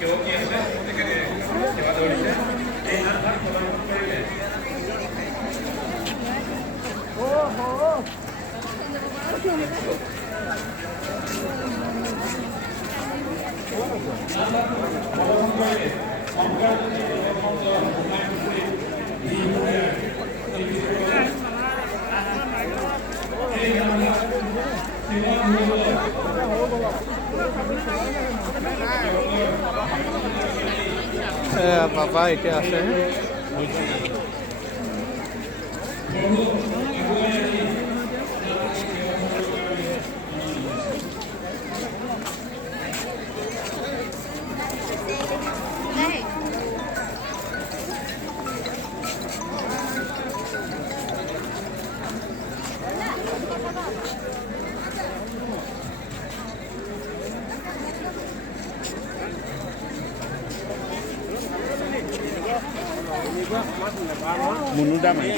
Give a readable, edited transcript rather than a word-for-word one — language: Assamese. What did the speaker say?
সেৱকী আছে তেখেতে সেৱা ধৰিছে এই নামভাগ প্ৰদৰ্শন কৰিলে বাবা এতিয়া আছে মুনুদা মাৰি